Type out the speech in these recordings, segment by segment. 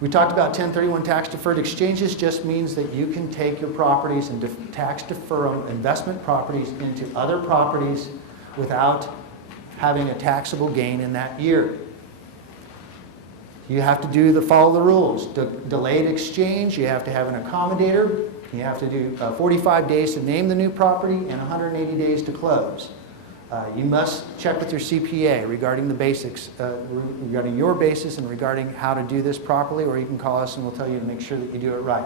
We talked about 1031 tax deferred exchanges. Just means that you can take your properties and tax defer them, investment properties, into other properties without having a taxable gain in that year. You have to follow the rules. Delayed exchange, you have to have an accommodator. You have to do 45 days to name the new property and 180 days to close. You must check with your CPA regarding the basics, regarding your basis and regarding how to do this properly, or you can call us and we'll tell you to make sure that you do it right.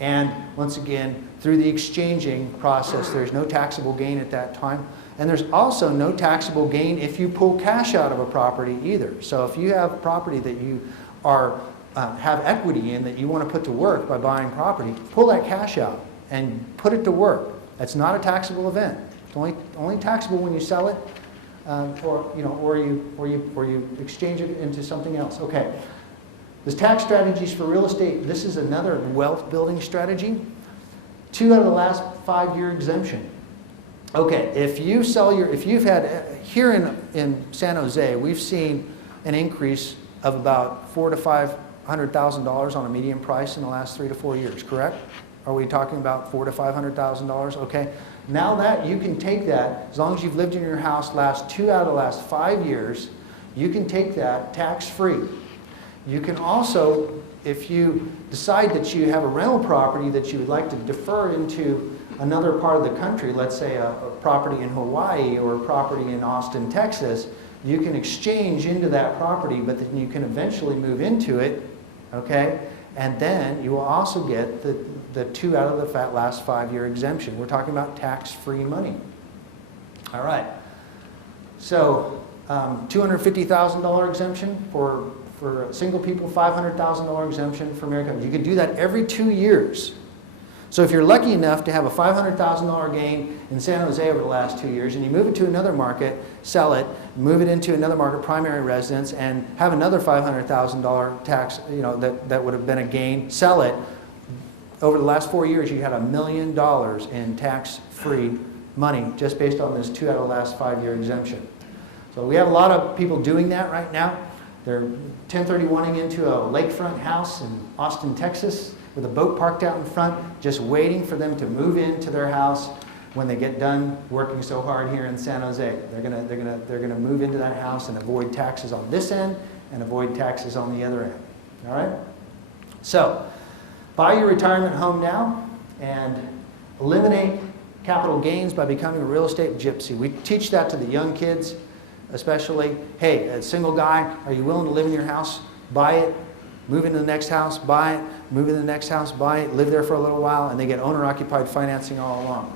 And once again, through the exchanging process, there's no taxable gain at that time. And there's also no taxable gain if you pull cash out of a property either. So if you have property that you have equity in that you want to put to work by buying property, pull that cash out and put it to work. That's not a taxable event. It's only taxable when you sell it, or you exchange it into something else. Okay. There's tax strategies for real estate. This is another wealth building strategy. 2 out of the last 5-year exemption. Okay, if you've had, here in San Jose, we've seen an increase of about $400,000 to $500,000 on a median price in the last 3 to 4 years, correct? Are we talking about $400,000 to $500,000? Okay. Now that you can take that, as long as you've lived in your house last 2 out of the last 5 years, you can take that tax-free. You can also, if you decide that you have a rental property that you would like to defer into another part of the country, let's say a property in Hawaii or a property in Austin, Texas, you can exchange into that property, but then you can eventually move into it, okay? And then you will also get the 2 out of the last 5-year exemption. We're talking about tax-free money. All right. So $250,000 exemption for single people, $500,000 exemption for married couples. You can do that every 2 years. So if you're lucky enough to have a $500,000 gain in San Jose over the last 2 years, and you move it to another market, sell it, move it into another market, primary residence, and have another $500,000 tax, that would have been a gain, sell it, over the last 4 years, you had $1 million in tax-free money just based on this 2 out of the last 5-year exemption. So we have a lot of people doing that right now. They're 1031ing into a lakefront house in Austin, Texas, with a boat parked out in front, just waiting for them to move into their house when they get done working so hard here in San Jose. They're gonna move into that house and avoid taxes on this end and avoid taxes on the other end. All right? So, buy your retirement home now and eliminate capital gains by becoming a real estate gypsy. We teach that to the young kids, especially. Hey, a single guy, are you willing to live in your house? Buy it. Move into the next house, buy it, move into the next house, buy it, live there for a little while, and they get owner-occupied financing all along.